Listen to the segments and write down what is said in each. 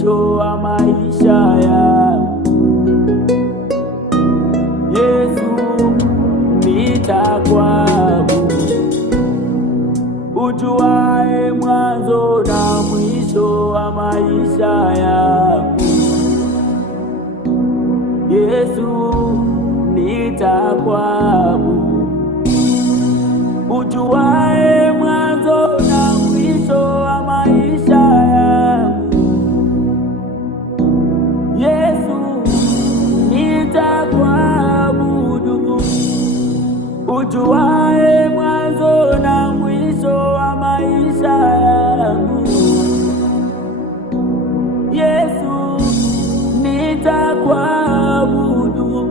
mwisho wa maisha yangu. Yesu, nitakuabudu, ujuaye mwanzo na mwisho wa maisha yangu. Yesu, nitakuabudu, ujuaye mwanzo na mwisho wa maisha yangu. Yesu, nitakuabudu, ujuaye mwanzo na mwisho wa maisha yangu. Yesu, nitakuabudu,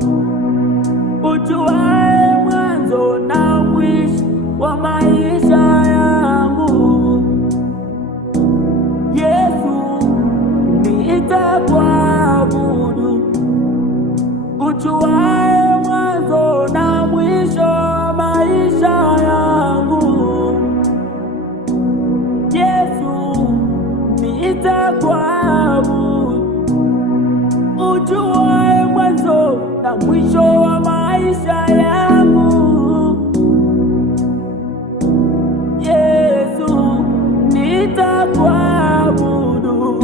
ujuaye mwanzo na mwisho wa maisha yangu. Yesu, nitakuabudu, ujuaye mwanzo na mwisho wa maisha yangu. Yesu, nitakuabudu, ujuaye mwanzo na mwisho wa maisha yangu. Yesu, nitakuabudu,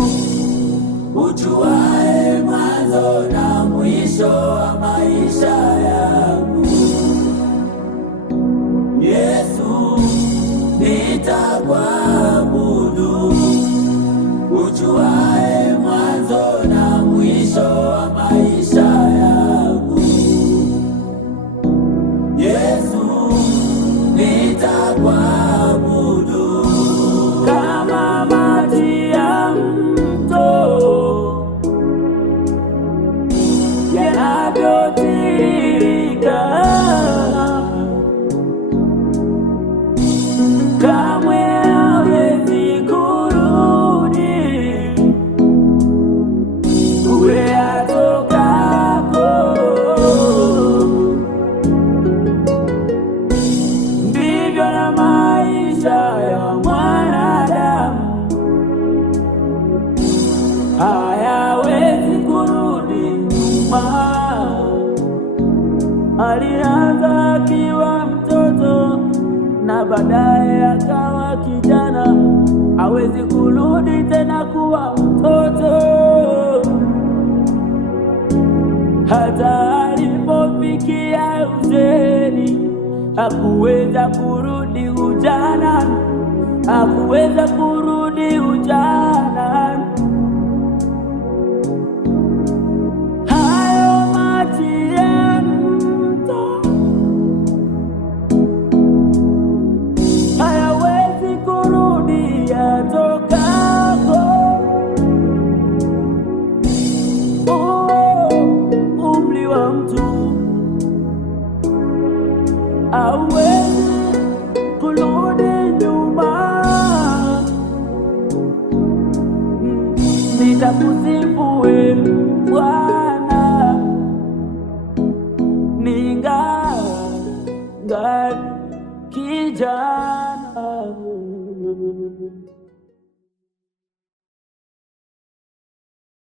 ujuaye mwanzo na mwisho wa maisha yangu. Yesu, nitakuabudu, ujuaye mwanzo na mwisho wa maisha yangu. Yesu, nitakuabudu. Kama maji ya mto yanavyotiririka, kamwe hawezi kurudi kule atokako. Ndivyo na maisha ya mwanadamu, hayawezi kurudi nyuma. Alianza akiwa mtoto na baadaye akawa kijana, hawezi kurudi tena kuwa mtoto. Hata alipofikia uzeeni, hakuweza kurudi ujana, hakuweza kurudi ujana. Hayo maji ya mto hayawezi kurudi yatokako. Umri wa mtu hauwezi kurudi nyuma. Nitakusifu wewe Bwana, ningali kijana.